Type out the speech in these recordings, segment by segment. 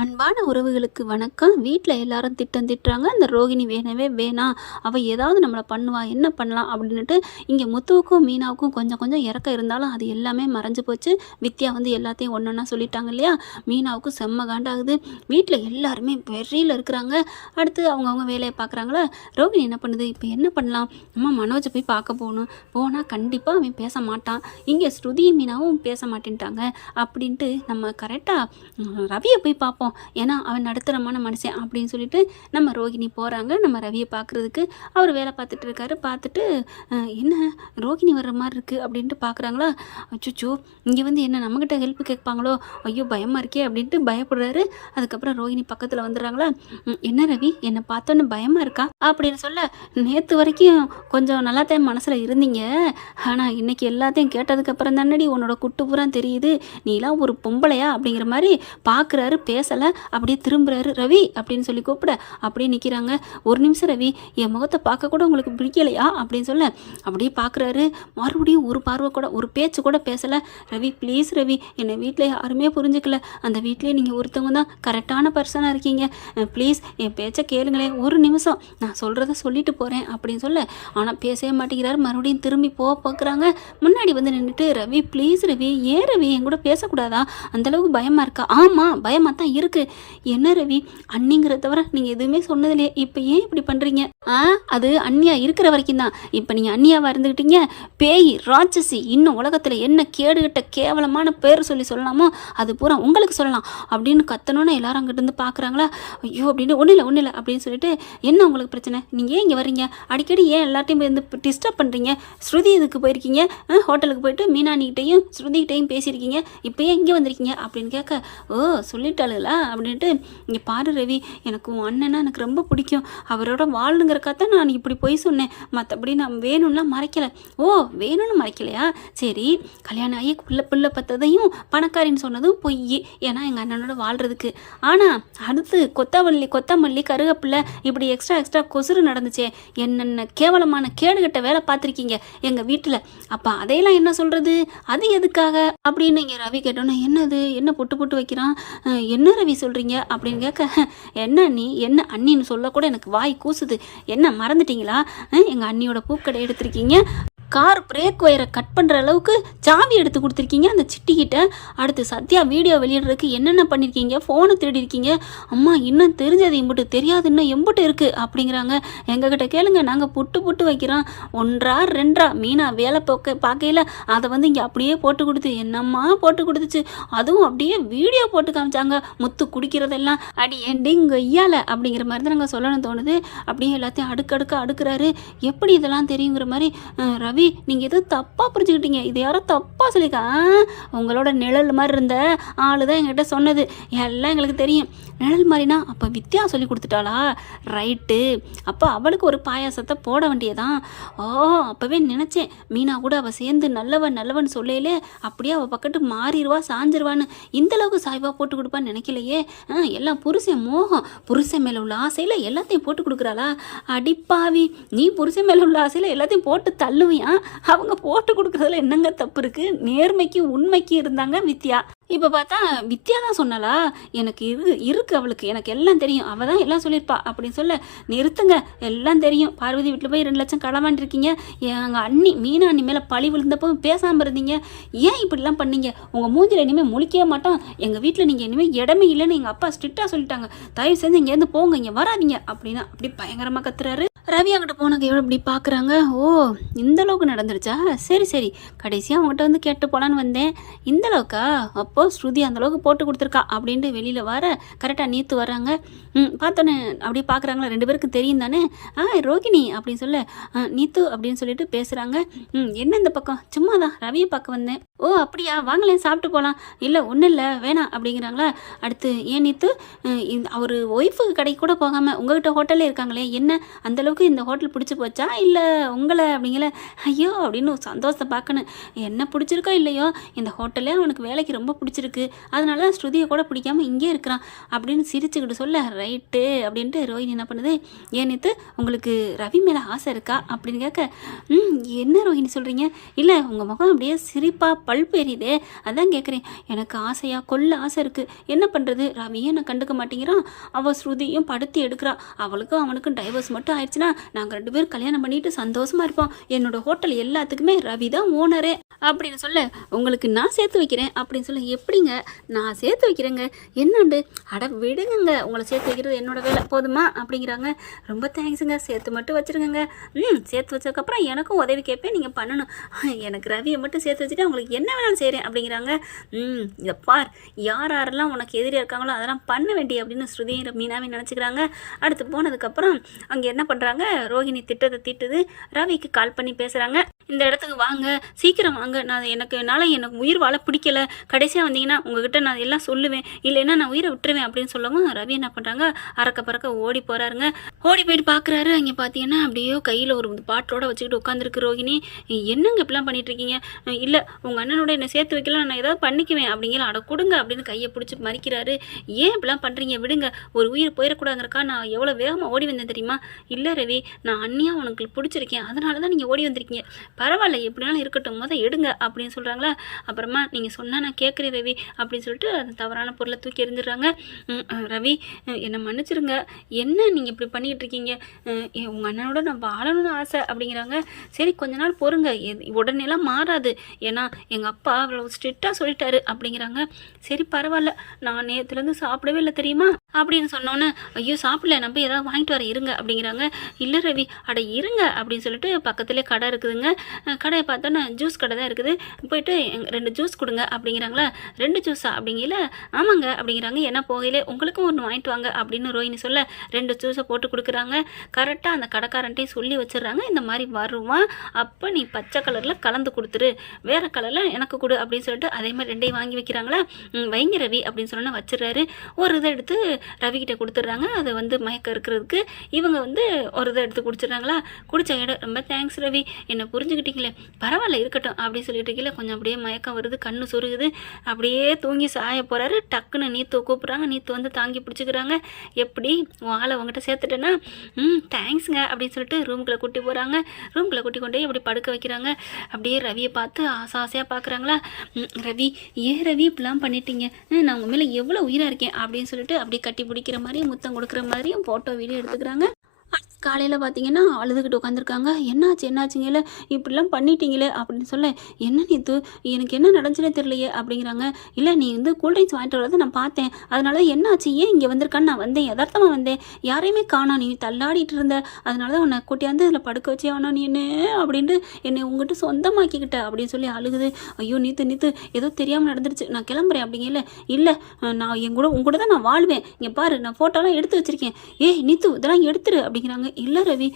அன்பான உறவுகளுக்கு வணக்கம். வீட்டில் எல்லாரும் திட்டுறாங்க. அந்த ரோகிணி வேணவே வேணாம், அவள் ஏதாவது நம்மளை பண்ணுவா, என்ன பண்ணலாம் அப்படின்ட்டு. இங்கே முத்துவுக்கும் மீனாவுக்கும் கொஞ்சம் கொஞ்சம் இறக்கம் இருந்தாலும் அது எல்லாமே மறைஞ்சு போச்சு. வித்யா வந்து எல்லாத்தையும் ஒன்றா சொல்லிட்டாங்க இல்லையா. மீனாவுக்கு செம்ம காண்டாகுது. வீட்டில் எல்லாருமே வெறியில் இருக்கிறாங்க. அடுத்து அவங்கவுங்க வேலையை பார்க்குறாங்களா. ரோகிணி என்ன பண்ணுது, இப்போ என்ன பண்ணலாம், அம்மா மனோஜை போய் பார்க்க போனால் கண்டிப்பாக அவன் பேச மாட்டான். இங்கே ஸ்ருதி மீனாவும் பேச மாட்டேன்ட்டாங்க அப்படின்ட்டு நம்ம கரெக்டாக ரவியை போய் பார்ப்போம், ஏன்னா அவன் நடுத்தரமான மனுஷன் அப்படின்னு சொல்லிட்டு நம்ம ரோகிணி போகிறாங்க நம்ம ரவியை பார்க்குறதுக்கு. அவர் வேலை பார்த்துட்டு இருக்காரு. பார்த்துட்டு என்ன ரோகிணி வர்ற மாதிரி இருக்குது அப்படின்ட்டு பார்க்குறாங்களா. அச்சோ, இங்கே வந்து என்ன நம்மக்கிட்ட ஹெல்ப் கேட்பாங்களோ, ஐயோ பயமாக இருக்கே அப்படின்ட்டு பயப்படுறாரு. அதுக்கப்புறம் ரோகிணி பக்கத்தில் வந்துடுறாங்களா. என்ன ரவி, என்னை பார்த்தோன்னு பயமாக இருக்கா அப்படின்னு சொல்ல, நேற்று வரைக்கும் கொஞ்சம் நல்லா தான் மனசில் இருந்தீங்க, ஆனால் இன்னைக்கு எல்லாத்தையும் கேட்டதுக்கப்புறம் தானடி உன்னோட குட்டு பூரா தெரியுது, நீலாம் ஒரு பொம்பளையா அப்படிங்கிற மாதிரி பார்க்குறாரு. பேசலை. அப்படியே திரும்புறாரு. ரவி அப்படின்னு சொல்லி கூப்பிட அப்படியே நிற்கிறாங்க. ஒரு நிமிஷம் ரவி, என் முகத்தை பார்க்க கூட உங்களுக்கு பிடிக்கலையா அப்படின்னு சொல்ல அப்படியே பார்க்குறாரு. மறுபடியும் ஒரு பார்வை கூட, ஒரு பேச்சு கூட பேசலை. ரவி ப்ளீஸ் ரவி, என்னை வீட்டில் யாருமே புரிஞ்சுக்கல, அந்த வீட்டிலே நீங்கள் ஒருத்தவங்க தான் கரெக்டான பர்சனாக இருக்கீங்க, ப்ளீஸ் என் பேச்சை கேளுங்களேன், ஒரு நிமிஷம் நான் சொல்கிறத சொல்லிட்டு போகிறேன் அப்படின்னு சொல்ல, ஆனால் பேசவே மாட்டேங்கிறாரு. மறுபடியும் திரும்பி பார்க்குறாங்க. முன்னாடி வந்து நின்றுட்டு, ரவி ப்ளீஸ் ரவி, ஏன் ரவி என் கூட பேசக்கூடாதா, அந்தளவுக்கு பயமாக இருக்கா. ஆமாம் பயமாக தான் இருக்குது. என்ன ரவி, அண்ணிங்கிறத தவிர நீங்கள் எதுவுமே சொன்னதில்லையே, இப்போ ஏன் இப்படி பண்ணுறீங்க. அது அண்ணியா இருக்கிற வரைக்கும் தான், இப்போ நீங்கள் அண்ணியாவாக இருந்துக்கிட்டீங்க, பேய் ராட்சசி, இன்னும் உலகத்தில் என்ன கேடுகட்ட கேவலமான பேர் சொல்லலாமோ அது பூரா உங்களுக்கு சொல்லலாம் அப்படின்னு கத்தணுன்னு எல்லாரும் அங்கிட்டு பார்க்குறாங்களா. ஐயோ அப்படின்னு ஒன்றும் இல்லை அப்படின்னு சொல்லிட்டு, என்ன உங்களுக்கு பிரச்சனை, நீங்கள் ஏன் இங்கே வர்றீங்க, அடிக்கடி ஏன் எல்லாத்தையும் வந்து டிஸ்டர்ப் பண்ணுறீங்க, ஸ்ருதி இதுக்கு போயிருக்கீங்க, ஹோட்டலுக்கு போயிட்டு மீனானிக்கிட்டையும் ஸ்ருதிக்கிட்டையும் பேசியிருக்கீங்க, இப்போ ஏன் இங்கே வந்திருக்கீங்க அப்படின்னு கேட்க, ஓ சொல்லிட்டாளுங்களா அப்படின்ட்டு. இங்கே பாரு ரவி, எனக்கு உன் அண்ணனா எனக்கு ரொம்ப பிடிக்கும், அவரோட வாழ்னுங்கிறக்காத்தான் நான் இப்படி போய் சொன்னேன், மற்றபடி நான் வேணும்லாம் மறைக்கலை. ஓ வேணும்னு மறைக்கலையா, சரி, கல்யாணம் ஆகி பிள்ளை பற்றதையும் பணக்காரின்னு சொன்னதும் பொய், ஏன்னா எங்கள் அண்ணனோட வாழ்கிறதுக்கு. ஆனால் அடுத்து கொத்தமல்லி கருகப்பிள்ளை இப்படி எக்ஸ்ட்ரா கொசுறு நடந்துச்சே, என்னென்ன கேவலமான கேடுகட்ட வேலை பார்த்துருக்கீங்க எங்கள் வீட்டில், அப்போ அதையெல்லாம் என்ன சொல்கிறது, அது எதுக்காக அப்படின்னு இங்கே ரவி கேட்டோன்னே, என்னது என்ன பொட்டு வைக்கிறான், என்ன ரவி சொல்கிறீங்க அப்படின்னு கேட்க, என்ன நீ என்ன அண்ணின்னு சொல்லக்கூட எனக்கு வாய் கூசுது, என்ன மறந்துட்டீங்களா, எங்கள் அண்ணியோட பூக்கடை எடுத்திருக்கீங்க, கார் பிரேக் ஒயரை கட் பண்ணுற அளவுக்கு சாவி எடுத்து கொடுத்துருக்கீங்க அந்த சிட்டிக்கிட்ட, அடுத்து சத்யா வீடியோ வெளியிடுறதுக்கு என்னென்ன பண்ணியிருக்கீங்க, ஃபோனை திருடி இருக்கீங்க, அம்மா இன்னும் தெரிஞ்சது இம்புட்டு, தெரியாது இன்னும் எம்புட்டு இருக்குது அப்படிங்கிறாங்க. எங்ககிட்ட கேளுங்க, நாங்கள் புட்டு வைக்கிறோம், 1 2 மீனா வேலை பார்க்கையில் அதை வந்து இங்கே அப்படியே போட்டு கொடுத்து, என்னம்மா போட்டு கொடுத்துச்சு, அதுவும் அப்படியே வீடியோ போட்டு காமிச்சாங்க, முத்து குடிக்கிறதெல்லாம், அடி எண்டிங்க ஐயால அப்படிங்கிற மாதிரி தான் நாங்கள் சொல்லணும்னு தோணுது. அப்படியே எல்லாத்தையும் அடுக்குறாரு. எப்படி இதெல்லாம் தெரியுங்கிற மாதிரி. ரவி நீங்கள் எதுவும் தப்பாக புரிஞ்சுக்கிட்டீங்க, இது யாரோ தப்பாக சொல்லிக்கா, உங்களோட நிழல் மாதிரி இருந்த ஆளு தான் எங்கிட்ட சொன்னது, எல்லாம் எங்களுக்கு தெரியும். நிழல் மாதிரினா அப்போ வித்யா சொல்லி கொடுத்துட்டாளா, ரைட்டு, அப்போ அவளுக்கு ஒரு பாயாசத்தை போட வேண்டியதான். ஓ அப்போவே நினச்சேன், மீனா கூட அவள் சேர்ந்து நல்லவன் சொல்லையிலே அப்படியே அவள் பக்கத்து மாறிடுவா சாஞ்சிருவான்னு, இந்தளவுக்கு சாய்வாக போட்டு கொடுப்பான்னு நினைக்கலையே. எல்லாம் புருஷன் மோகம், புருஷன் மேலே உள்ள ஆசையில் எல்லாத்தையும் போட்டு கொடுக்குறாளா, அடிப்பாவி நீ புருஷன் மேலே உள்ள ஆசையில் எல்லாத்தையும் போட்டு தள்ளுவியா, அவங்க போட்டு கொடுக்குறதுல என்னங்க தப்பு இருக்குது, நேர்மைக்கு உண்மைக்கு இருந்தாங்க வித்யா. இப்போ பார்த்தா வித்யா தான் சொன்னாலா, எனக்கு இருக்கு அவளுக்கு, எனக்கு எல்லாம் தெரியும், அவள் தான் எல்லாம் சொல்லியிருப்பா அப்படின்னு சொல்ல, நிறுத்துங்க எல்லாம் தெரியும், பார்வதி வீட்டில் போய் 2 லட்சம் களவாண்டிருக்கீங்க, எங்கள் அண்ணி மீனா அண்ணி மேலே பழி விழுந்தப்போ பேசாமல் இருந்தீங்க, ஏன் இப்படிலாம் பண்ணீங்க, உங்கள் மூஞ்சில் இனிமேல் முழிக்கவே மாட்டோம், எங்கள் வீட்டில் நீங்கள் இனிமேல் இடமே இல்லைன்னு எங்கள் அப்பா ஸ்ட்ரிக்டாக சொல்லிட்டாங்க, தயவு செஞ்சு இங்கேருந்து போங்க, இங்கே வராதிங்க அப்படின்னு அப்படி பயங்கரமாக கத்துறாரு. ரவி அங்கிட்ட போனக்கு எவ்வளோ இப்படி பார்க்குறாங்க. ஓ இந்தளவுக்கு நடந்துருச்சா, சரி கடைசியாக அவங்ககிட்ட வந்து கேட்டு போகலான்னு வந்தேன், இந்தளவுக்கா, அப்போது ஸ்ருதி அந்தளவுக்கு போட்டு கொடுத்துருக்கா அப்படின்ட்டு வெளியில் வர கரெக்டாக நீத்து வராங்க. பார்த்தோன்னே அப்படி பார்க்குறாங்களா, 2 பேருக்கு தெரியும் தானே, ரோகிணி அப்படின்னு சொல்ல, நீத்து அப்படின்னு சொல்லிட்டு பேசுகிறாங்க. என்ன இந்த பக்கம், சும்மா தான் ரவியை பார்க்க வந்தேன். ஓ அப்படியா, வாங்களேன் சாப்பிட்டு போகலாம், இல்லை ஒன்றும் இல்லை வேணாம் அப்படிங்கிறாங்களா. அடுத்து ஏன் நீத்து அவர் ஒய்ஃபு கடைக்கு கூட போகாமல் உங்கள்கிட்ட ஹோட்டலே இருக்காங்களே, என்ன அந்தளவுக்கு உங்களுக்கும் இந்த ஹோட்டல் பிடிச்சி போச்சா இல்லை உங்களை அப்படிங்கிற ஐயோ அப்படின்னு சந்தோஷத்தை பார்க்கணும். என்ன பிடிச்சிருக்கோ இல்லையோ இந்த ஹோட்டலே அவனுக்கு வேலைக்கு ரொம்ப பிடிச்சிருக்கு, அதனால ஸ்ருதியை கூட பிடிக்காம இங்கே இருக்கிறான் அப்படின்னு சிரிச்சுக்கிட்டு சொல்ல ரைட்டு அப்படின்ட்டு ரோஹிணி என்ன பண்ணுது, ஏன் நேற்று உங்களுக்கு ரவி மேலே ஆசை இருக்கா அப்படின்னு கேட்க, என்ன ரோஹிணி சொல்கிறீங்க, இல்லை உங்கள் முகம் அப்படியே சிரிப்பாக பல்ப்பு எரியுதே அதான் கேட்குறேன், எனக்கு ஆசையாக கொல்ல ஆசை இருக்குது, என்ன பண்ணுறது, ரவியும் நான் கண்டுக்க மாட்டேங்கிறான், அவள் ஸ்ருதியும் படுத்தி எடுக்கிறா, அவளுக்கும் அவனுக்கும் டைவர்ஸ் மட்டும் ஆயிடுச்சுன்னா நாங்கள் 2 பேரும் கல்யாணம் பண்ணிட்டு சந்தோஷமாக இருப்போம், என்னோடய ஹோட்டல் எல்லாத்துக்குமே ரவி தான் ஓனரே அப்படின்னு சொல்ல, உங்களுக்கு நான் சேர்த்து வைக்கிறேன் அப்படின்னு சொல்ல, எப்படிங்க நான் சேர்த்து வைக்கிறேங்க என்னண்டு, அட விடுங்க உங்களை சேர்த்து வைக்கிறது என்னோட வேலை போதுமா அப்படிங்கிறாங்க. ரொம்ப தேங்க்ஸுங்க, சேர்த்து மட்டும் வச்சுருங்க. சேர்த்து வச்சதுக்கப்புறம் எனக்கும் உதவி கேட்பேன், நீங்கள் பண்ணணும், எனக்கு ரவியை மட்டும் சேர்த்து வச்சுட்டு உங்களுக்கு என்ன வேணாலும் செய்கிறேன் அப்படிங்கிறாங்க. இதை பார், யாரெல்லாம் உனக்கு எதிரியாக இருக்காங்களோ அதெல்லாம் பண்ண வேண்டிய அப்படின்னு ஸ்ருதியும் மீனாவையும் நினச்சிக்கிறாங்க. அடுத்து போனதுக்கப்புறம் அங்கே என்ன பண்ணுறாங்க, ரோஹிணி திட்டத்தை திட்டுது, ரவிக்கு கால் பண்ணி பேசுகிறாங்க, இந்த இடத்துக்கு வாங்க, சீக்கிரம் வாங்க, நான் எனக்கு உயிர் வாழ பிடிக்கல, கடைசியாக வந்தீங்கன்னா உங்ககிட்ட நான் எல்லாம் சொல்லுவேன், இல்லைன்னா நான் உயிரை விட்டுருவேன் அப்படின்னு சொல்லவும் ரவி என்ன பண்ணுறாங்க, அறக்க பறக்க ஓடி போகிறாருங்க. ஓடி போயிட்டு பார்க்குறாரு, அங்கே பார்த்தீங்கன்னா அப்படியே கையில் ஒரு பாட்டோட வச்சுக்கிட்டு உட்காந்துருக்கு ரோஹிணி. என்னங்க இப்படிலாம் பண்ணிட்டு இருக்கீங்க, இல்லை உங்கள் அண்ணனோட என்னை சேர்த்து வைக்கலாம், நான் ஏதாவது பண்ணிக்குவேன் அப்படிங்கிற, அட கொடுங்க அப்படின்னு கையை பிடிச்சி மறிக்கிறாரு. ஏன் இப்படிலாம் பண்ணுறீங்க, விடுங்க, ஒரு உயிர் போயிடக்கூடாதுங்கிறக்கா நான் எவ்வளோ வேகமாக ஓடி வந்தேன் தெரியுமா, இல்லை ரவி நான் அண்ணியாக உனக்கு பிடிச்சிருக்கேன், அதனால தான் நீங்கள் ஓடி வந்திருக்கீங்க, பரவாயில்ல எப்படினாலும் இருக்கட்டும், எடுங்க அப்படின்னு சொல்கிறாங்களா. அப்புறமா நீங்கள் சொன்னால் நான் கேட்குறேன் ரவி அப்படின்னு சொல்லிட்டு அந்த தவறான பொருளை தூக்கி எறிஞ்சிடுறாங்க. ரவி என்னை மன்னிச்சிருங்க, என்ன நீங்கள் இப்படி பண்ணிகிட்டு இருக்கீங்க, உங்கள் அண்ணனோட நான் வாழணும்னு ஆசை அப்படிங்கிறாங்க. சரி கொஞ்ச நாள் பொறுங்க, உடனேலாம் மாறாது, ஏன்னா எங்கள் அப்பா அவ்வளோ ஸ்ட்ரிக்டாக சொல்லிட்டாரு அப்படிங்கிறாங்க. சரி பரவாயில்ல, நான் நேற்றுலேருந்து சாப்பிடவே இல்லை தெரியுமா அப்படின்னு சொன்னோன்னே, ஐயோ சாப்பிடல, நம்ம ஏதாவது வாங்கிட்டு வர இருங்க அப்படிங்கிறாங்க. இல்லை ரவி அட இருங்க அப்படின்னு சொல்லிட்டு பக்கத்துலேயே கடை இருக்குதுங்க, கடையை பார்த்தோன்னே ஜூஸ் கடை தான் இருக்குது, போயிட்டு 2 ஜூஸ் கொடுங்க அப்படிங்கிறாங்களா. 2 ஜூஸா அப்படிங்கல, ஆமாங்க அப்படிங்கிறாங்க. என்ன போகையிலே உங்களுக்கும் ஒன்று வாங்கிட்டு வாங்க அப்படின்னு ரோஹிணி சொல்ல 2 ஜூஸை போட்டு கொடுக்குறாங்க. கரெக்டாக அந்த கடைக்காரன்ட்டையும் சொல்லி வச்சிடுறாங்க, இந்த மாதிரி வருவான், அப்போ நீ பச்சை கலரில் கலந்து கொடுத்துரு, வேறு கலரில் எனக்கு கொடு அப்படின்னு சொல்லிட்டு அதே மாதிரி 2 வாங்கி வைக்கிறாங்களா. வைங்க ரவி அப்படின்னு சொன்னா வச்சிடுறாரு. ஒரு இதை எடுத்து ரவிக்கிட்ட கொடுத்துட்றாங்க, அதை மயக்கம் இருக்கிறதுக்கு. இவங்க ஒரு இதை எடுத்து குடிச்சிடுறாங்களா. குடிச்ச இடம் ரொம்ப தேங்க்ஸ் ரவி, என்னை புரிஞ்சுக்கிட்டீங்களே, பரவாயில்ல இருக்கட்டும் அப்படின்னு சொல்லிட்டு இருக்கீங்களே, கொஞ்சம் அப்படியே மயக்கம் வருது, கண்ணு சொருகுது, அப்படியே தூங்கி சாய போகிறாரு. டக்குன்னு நீத்து கூப்பிட்றாங்க, நீத்து தாங்கி பிடிச்சிக்கிறாங்க. எப்படி ஆளை உங்ககிட்ட சேர்த்துட்டேன்னா தேங்க்ஸுங்க அப்படின்னு சொல்லிட்டு ரூம்குள்ளே கூட்டி போகிறாங்க. ரூம்குள்ளே கூட்டி கொண்டே அப்படி படுக்க வைக்கிறாங்க. அப்படியே ரவியை பார்த்து ஆசையாக பார்க்குறாங்களா. ரவி ஏன் ரவி இப்படிலாம் பண்ணிட்டீங்க, நான் உங்கள் மேலே எவ்வளோ உயிராக இருக்கேன் அப்படின்னு சொல்லிட்டு அப்படியே கட்டி பிடிக்கிற மாதிரியும் முத்தம் கொடுக்குற மாதிரியும் ஃபோட்டோ வீடியோ எடுத்துக்கிறாங்க. காலையில் பார்த்தீங்கன்னா அழுதுகிட்டு உட்காந்துருக்காங்க. என்னாச்சுங்களே இப்படிலாம் பண்ணிட்டீங்களே அப்படின்னு சொல்ல, என்ன நீத்து எனக்கு என்ன நடந்துச்சுன்னே தெரியலையே அப்படிங்கிறாங்க. இல்லை நீ கூல்ட்ரிங்க்ஸ் வாங்கிட்டு வரதை நான் பார்த்தேன், அதனால என்னாச்சு ஏன் இங்கே வந்திருக்கான்னு நான் வந்தேன், யதார்த்தமாக வந்தேன், யாரையுமே காணோம், நீ தள்ளாடிட்டு இருந்த, அதனால தான் உன்னை கூட்டியாந்து அதில் படுக்க வச்சே ஆனோ நீ என்ன அப்படின்ட்டு என்னை உங்ககிட்ட சொந்தமாக்கிக்கிட்ட அப்படின்னு சொல்லி அழுகுது. ஐயோ நீத்து ஏதோ தெரியாமல் நடந்துருச்சு, நான் கிளம்புறேன் அப்படிங்கல. இல்லை நான் உங்கூட தான் நான் வாழ்வேன், இங்கே பாரு நான் ஃபோட்டோலாம் எடுத்து வச்சுருக்கேன், நீத்து இதெல்லாம் எடுத்துரு அப்படிங்கிறாங்க. இல்லை ரவி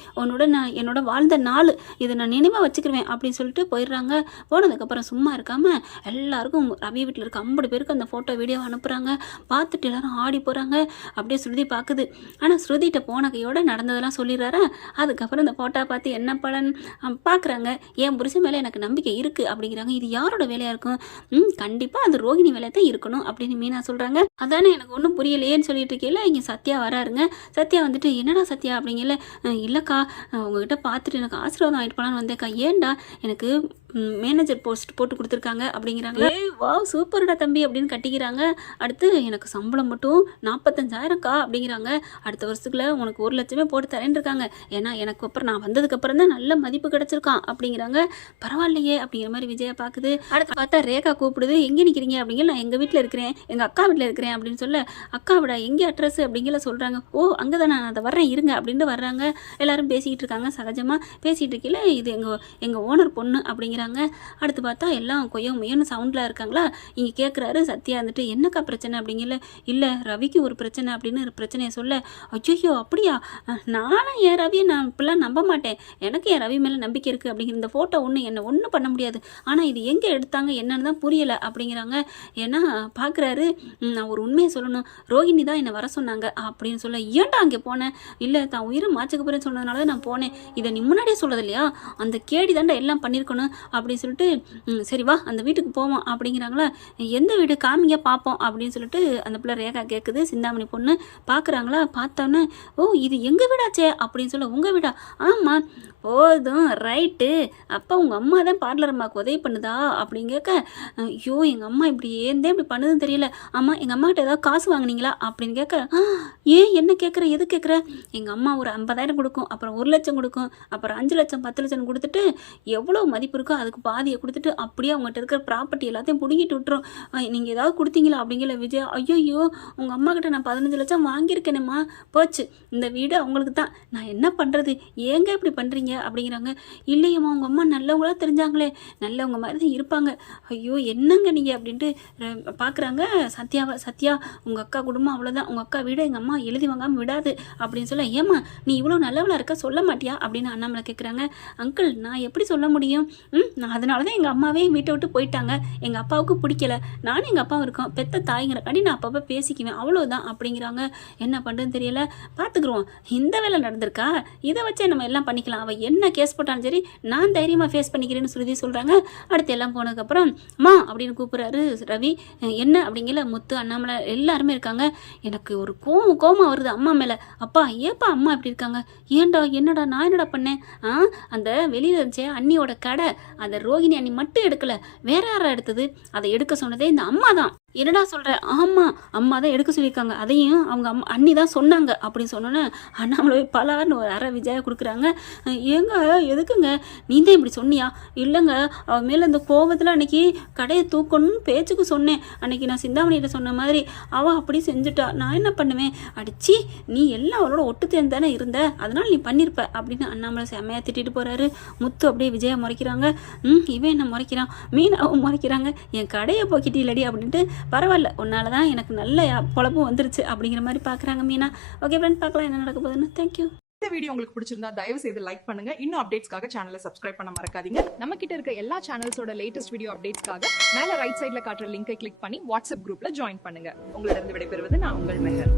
நான் என்னோட வாழ்ந்த நாள் இதை நான் நினைவாக வச்சுக்கிறேன் அப்படின்னு சொல்லிட்டு போயிடுறாங்க. போனதுக்கப்புறம் சும்மா இருக்காமல் எல்லாருக்கும் ரவி வீட்டில் இருக்க 50 பேருக்கு அந்த ஃபோட்டோ வீடியோ அனுப்புகிறாங்க. பார்த்துட்டு எல்லாரும் ஆடி போகிறாங்க. அப்படியே ஸ்ருதி பார்க்குது. ஆனால் ஸ்ருதிகிட்ட போன கையோட நடந்ததெல்லாம் சொல்லிடுறாரா. அதுக்கப்புறம் இந்த ஃபோட்டோ பார்த்து என்ன பலன் பார்க்குறாங்க. என் புருஷன் மேலே எனக்கு நம்பிக்கை இருக்குது அப்படிங்கிறாங்க. இது யாரோட வேலையாக இருக்கும், கண்டிப்பாக அது ரோஹிணி வேலையை தான் இருக்கணும் அப்படின்னு மீனா சொல்கிறாங்க. அதானே எனக்கு ஒன்றும் புரியலையேன்னு சொல்லிட்டு இருக்கேல, இங்கே சத்யா வராருங்க. சத்யா என்னடா சத்யா அப்படிங்கல, இல்லைக்கா உங்ககிட்ட பார்த்துட்டு எனக்கு ஆசீர்வாதம் ஆகிட்டு போகலான்னு வந்தேக்கா, ஏன்டா எனக்கு மேனேஜர் போஸ்ட் போட்டு கொடுத்துருக்காங்க அப்படிங்கிறாங்க. வா சூப்பர்டா தம்பி அப்படின்னு கட்டிக்கிறாங்க. அடுத்து எனக்கு சம்பளம் மட்டும் 45,000க்கா அப்படிங்கிறாங்க. அடுத்த வருஷத்துக்குள்ள உனக்கு 1 லட்சமே போட்டு தரேன்னு இருக்காங்க, ஏன்னா எனக்கு அப்புறம் நான் வந்ததுக்கப்புறம் தான் நல்ல மதிப்பு கிடச்சிருக்கான் அப்படிங்கிறாங்க. பரவாயில்லையே அப்படிங்கிற மாதிரி விஜயா பார்க்குது. அடுத்து பார்த்தா ரேகா கூப்பிடுது, எங்கே நிற்கிறீங்க அப்படிங்கிற, நான் எங்கள் வீட்டில் இருக்கிறேன், எங்கள் அக்கா வீட்டில் இருக்கிறேன் அப்படின்னு சொல்ல, அக்கா விட எங்கே அட்ரஸ் அப்படிங்கிற சொல்கிறாங்க. ஓ அங்கே தான் நான் அதை வர்றேன் இருங்க அப்படின்ட்டு வர்றாங்க. எல்லாரும் பேசிக்கிட்டு இருக்காங்க. சகஜமாக பேசிகிட்டு இருக்கையில் இது எங்கள் ஓனர் பொண்ணு அப்படிங்கிறாங்க. அப்படிங்கிறாங்க. அடுத்து பார்த்தா எல்லாம் கொய்ய முயன்னு சவுண்டில் இருக்காங்களா. இங்கே கேட்குறாரு சத்யா வந்துட்டு, என்னக்கா பிரச்சனை அப்படிங்கல. இல்லை ரவிக்கு ஒரு பிரச்சனை அப்படின்னு பிரச்சனையை சொல்ல, ஐயோ அப்படியா, நானும் என் ரவியை நான் இப்படிலாம் நம்ப மாட்டேன், எனக்கு என் ரவி மேலே நம்பிக்கை இருக்குது அப்படிங்கிற இந்த ஃபோட்டோ என்னை ஒன்றும் பண்ண முடியாது, ஆனால் இது எங்கே எடுத்தாங்க என்னன்னு தான் புரியலை அப்படிங்கிறாங்க. ஏன்னா பார்க்குறாரு, நான் ஒரு உண்மையை சொல்லணும், ரோஹிணி தான் என்னை வர சொன்னாங்க அப்படின்னு சொல்ல, ஏன்டா அங்கே போனேன், இல்லை தான் உயிரை மாச்சுக்க போகிறேன்னு சொன்னதுனால தான் நான் போனேன், இதை நீ முன்னாடியே சொல்கிறது இல்லையா, அந்த கேடி தாண்டா எல்லாம் பண்ணியிருக்கணும் அப்படின்னு சொல்லிட்டு, சரி வா அந்த வீட்டுக்கு போவோம் அப்படிங்கிறாங்களா. எந்த வீடு காமிங்க பார்ப்போம் அப்படின்னு சொல்லிட்டு அந்த பிள்ளை ரேகா கேட்குது. சிந்தாமணி பொண்ணு பார்க்குறாங்களா. பார்த்தோன்னே, ஓ இது எங்கள் வீடாச்சே அப்படின்னு சொல்ல, உங்கள் வீடா, ஆமாம் போதும் ரைட்டு, அப்போ உங்கள் அம்மா தான் பார்லர் அம்மாவுக்கு உதவி பண்ணுதா அப்படின்னு கேட்க, ஐயோ எங்கள் அம்மா இப்படி ஏந்தே இப்படி பண்ணுதுன்னு தெரியல, ஆமாம் எங்கள் அம்மாக்கிட்ட ஏதாவது காசு வாங்கினீங்களா அப்படின்னு கேட்க, ஏன் என்ன கேட்குற, எது கேட்குற, எங்கள் அம்மா ஒரு 50,000 கொடுக்கும், அப்புறம் 1 லட்சம் கொடுக்கும், அப்புறம் 5 லட்சம் 10 லட்சம் கொடுத்துட்டு எவ்வளோ மதிப்பு இருக்கோ அதுக்கு பாதியை கொடுத்துட்டு அப்படியே அவங்ககிட்ட இருக்கிற ப்ராப்பர்ட்டி எல்லாத்தையும் பிடுங்கிட்டு விட்டுரும், நீங்கள் ஏதாவது கொடுத்தீங்களா அப்படிங்கிற விஜய், ஐயோ உங்கள் அம்மா கிட்ட நான் 15 லட்சம் வாங்கியிருக்கேனேம்மா, போச்சு இந்த வீடு அவங்களுக்கு தான், நான் என்ன பண்ணுறது, ஏங்க இப்படி பண்ணுறீங்க அப்படிங்கிறாங்க. இல்லையம்மா உங்கள் அம்மா நல்லவங்களா தெரிஞ்சாங்களே, நல்லவங்க மாதிரி தான் இருப்பாங்க, ஐயோ என்னங்க நீங்கள் அப்படின்ட்டு பார்க்குறாங்க சத்யாவை. சத்யா உங்கள் அக்கா குடும்பம் அவ்வளோதான், உங்கள் அக்கா வீடு எங்கள் அம்மா எழுதி வாங்காமல் விடாது அப்படின்னு சொல்ல, ஏம்மா நீ இவ்வளோ நல்லவளாக இருக்க சொல்ல மாட்டியா அப்படின்னு அண்ணாமலை கேட்குறாங்க. அங்கிள் நான் எப்படி சொல்ல முடியும், நான் அதனால தான் எங்கள் அம்மாவே வீட்டை விட்டு போயிட்டாங்க, எங்கள் அப்பாவுக்கு பிடிக்கல, நானும் எங்கள் அப்பாவும் இருக்கோம், பெத்த தாய்ங்கிறக்காண்டி நான் அப்பப்போ பேசிக்குவேன் அவ்வளோதான் அப்படிங்கிறாங்க. என்ன பண்ணுறதுன்னு தெரியல, பார்த்துக்குருவோம், இந்த வேலை நடந்திருக்கா, இதை வச்சே நம்ம எல்லாம் பண்ணிக்கலாம், அவள் என்ன கேஸ் போட்டாலும் சரி நான் தைரியமாக ஃபேஸ் பண்ணிக்கிறேன்னு ஸ்ருதி சொல்கிறாங்க. அடுத்து எல்லாம் போனதுக்கப்புறம் மா அப்படின்னு கூப்பிட்றாரு ரவி. என்ன அப்படிங்கிற முத்து அண்ணாமலை எல்லாருமே இருக்காங்க. எனக்கு ஒரு கோவம் வருது அம்மா மேலே. அப்பா ஏப்பா அம்மா இப்படி இருக்காங்க, ஏன்டா என்னடா நான் என்னடா பண்ணேன், அந்த வெளியில் இருந்துச்சே அண்ணியோட கடை, அந்த ரோஹிணி அண்ணி மட்டும் எடுக்கலை, வேற யாரா எடுத்தது, அதை எடுக்க சொன்னதே இந்த அம்மா தான். என்னடா சொல்கிற, ஆமாம் அம்மா தான் எடுக்க சொல்லியிருக்காங்க, அதையும் அவங்க அண்ணி தான் சொன்னாங்க அப்படின்னு சொன்னோன்னே அண்ணாமலை பலான்னு ஒரு அரை விஜயா கொடுக்குறாங்க. ஏங்க எதுக்குங்க நீ தான் இப்படி சொன்னியா, இல்லைங்க அவன் மேலே இந்த கோபத்தில் அன்னைக்கு கடையை தூக்கணும்னு பேச்சுக்கு சொன்னேன், அன்னைக்கு நான் சிந்தாமணிகிட்ட சொன்ன மாதிரி அவள் அப்படி செஞ்சுட்டா, நான் என்ன பண்ணுவேன், அடிச்சு நீ எல்லாம் அவளோட ஒட்டு தேர்ந்து தானே இருந்த, அதனால் நீ பண்ணியிருப்ப அப்படின்னு அண்ணாமலை செம்மையாக திட்டிட்டு போகிறாரு. முத்து அப்படியே விஜயா முறைக்கிறாங்க. இவன் என்ன முறைக்கிறான், மீனாவும் முறைக்கிறாங்க, என் கடையை போக்கிட்டு இல்லடி அப்படின்ட்டு, பரவாயில்ல உன்னால தான் எனக்கு நல்ல பொழப்பும் வந்துருச்சு அப்படிங்கிற மாதிரி பார்க்குறாங்க மீனா. ஓகே ஃப்ரெண்ட், பார்க்கலாம் என்ன நடக்க போகுதுன்னு. தேங்க்யூ. இந்த வீடியோ உங்களுக்கு பிடிச்சிருந்தா தயவு செய்து லைக் பண்ணுங்க. இன்னும் அப்டேட்ஸ்க்காக சேனலை சப்ஸ்கிரைப் பண்ண மறக்காதீங்க. நம்ம கிட்ட இருக்க எல்லா சேனல்ஸோட லேட்டஸ்ட் வீடியோ அப்டேட்ஸ்க்காக மேல ரைட் சைடுல காட்டுற லிங்கை கிளிக் பண்ணி வாட்ஸ்அப் குரூப்ல ஜாயின் பண்ணுங்க. உங்களிடம் விடைபெறுவது நான் உங்கள் மெஹர்.